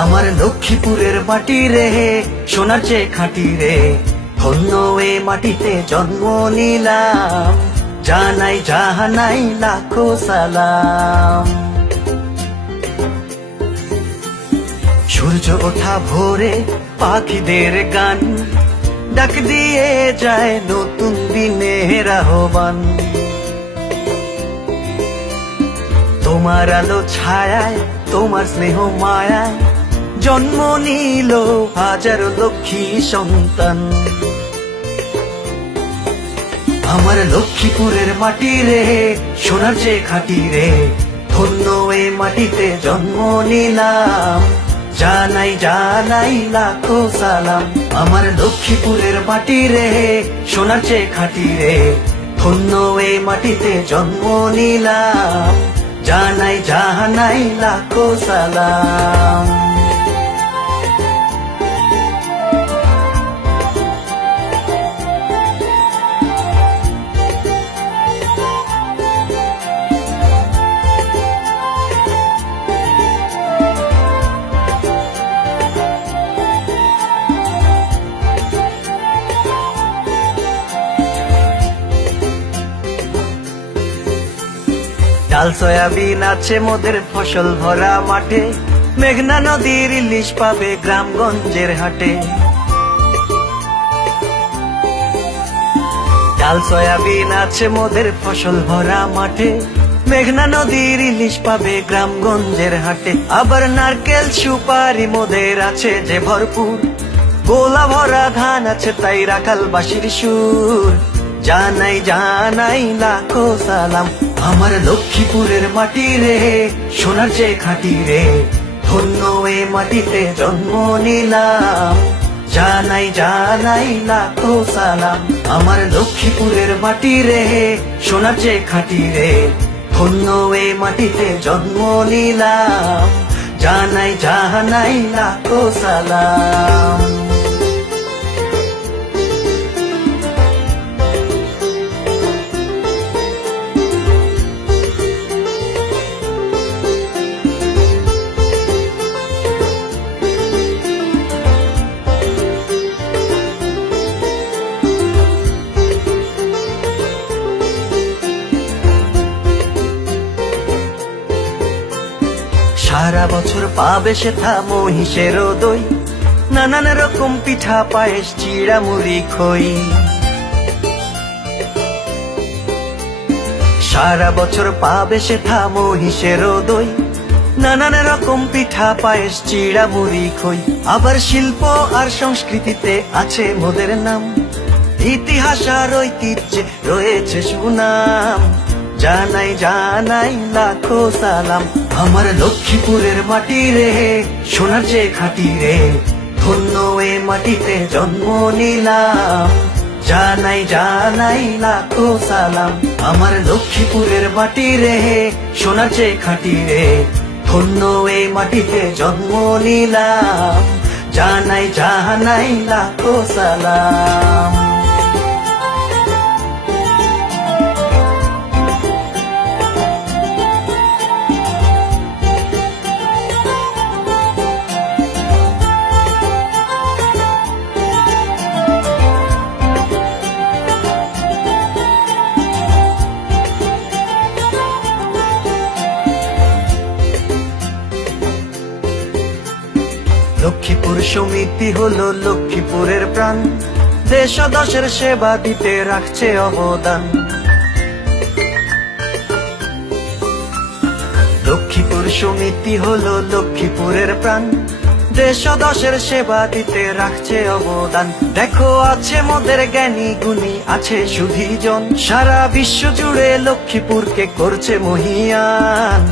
আমার লক্ষ্মীপুরের মাটি রে, সোনার চেয়ে খাঁটি রে, ধন্য এ মাটিতে জন্ম নিলাম, জানাই জাহানাই লাখো সালাম। সূর্য ওঠা ভোরে পাখিদের গান, ডাক দিয়ে যায় নতুন দিনের আহ্বান। তোমার আলো ছায়ায়, তোমার স্নেহ মায়ায় জন্ম নিল হাজারো লক্ষ্মী সন্তান। আমার লক্ষ্মীপুরের মাটি রে, সোনার চেয়ে খাঁটি রে, ধন্য এ মাটিতে জন্ম নিলাম, জানাই জানাই লাখো সালাম। আমার লক্ষ্মীপুরের মাটি রে, সোনার চেয়ে খাঁটি রে, ধন্য এ মাটিতে জন্ম নিলাম, জানাই জাহানাই লাখো সালাম। ডাল সয়াবিন আছে মোদের ফসল ভরা মাঠে, মেঘনা নদীর ইলিশ পাবে গ্রামগঞ্জের হাটে। ডাল সয়াবিন আছে মোদের ফসল ভরা মাঠে, মেঘনা নদীর ইলিশ পাবে গ্রামগঞ্জের হাটে। আবার নারকেল সুপারি মোদের আছে যে ভরপুর, গোলা ভরা ধান আছে তাই রাখাল বাঁশির সুর, জানাই জানাই লাখো সালাম। আমার লক্ষ্মীপুরের মাটি রে, সোনার চেয়ে খাঁটি রে, ধন্য এ মাটিতে জন্ম নিলাম, জানাই জানাই লাখো সালাম। আমার লক্ষ্মীপুরের মাটি রে, সোনার চেয়ে খাঁটি রে, ধন্য এ মাটিতে জন্ম নিলাম, জানাই জানাই লাখো সালাম। সারা বছর পাবে সেথা মহিষের দই, নানান রকম পিঠা পায়েস চিড়া মুড়ি খই। সারা বছর পাবে সেথা মহিষের দই, নানান রকম পিঠা পায়েস চিড়া মুড়ি খই। আবার শিল্প আর সংস্কৃতিতে আছে মোদের নাম, ইতিহাস আর ঐতিহ্যে রয়েছে সুনাম, জানাই জানাই লাখো সালাম। আমার লক্ষ্মীপুরের মাটি রে, সোনার চেয়ে খাঁটি রে, ধন্য এ মাটিতে জন্ম নিলাম, জানাই জানাই লাখো সালাম। আমার লক্ষ্মীপুরের মাটি রে, সোনার চেয়ে খাঁটি রে, ধন্য এ মাটিতে জন্ম নিলাম, জানাই জানাই লাখো সালাম। লক্ষ্মীপুর সমিতি হলো লক্ষ্মীপুরের প্রাণ, দেশ ও দশের সেবা দিতে রাখছে অবদান। লক্ষ্মীপুর সমিতি হলো লক্ষ্মীপুরের প্রাণ, দেশ ও দশের সেবা দিতে রাখছে অবদান। দেখো আছে মোদের জ্ঞানী গুণী, আছে সুধীজন, সারা বিশ্ব জুড়ে লক্ষ্মীপুরকে করছে মহিয়ান,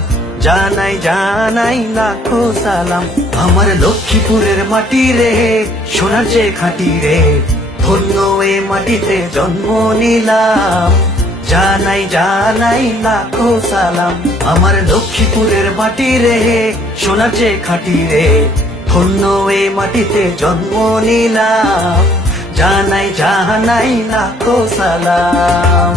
জানাই জানাই লাখো সালাম। আমার লক্ষ্মীপুরের মাটি রে, সোনার চেয়ে খাঁটি রে, ধন্য এ মাটিতে জন্ম নিলাম, জানাই জানাই লাখো সালাম। আমার লক্ষ্মীপুরের মাটি রে, সোনার চেয়ে খাঁটি রে, ধন্য এ মাটিতে জন্ম নিলাম, জানাই জানাই লাখো সালাম।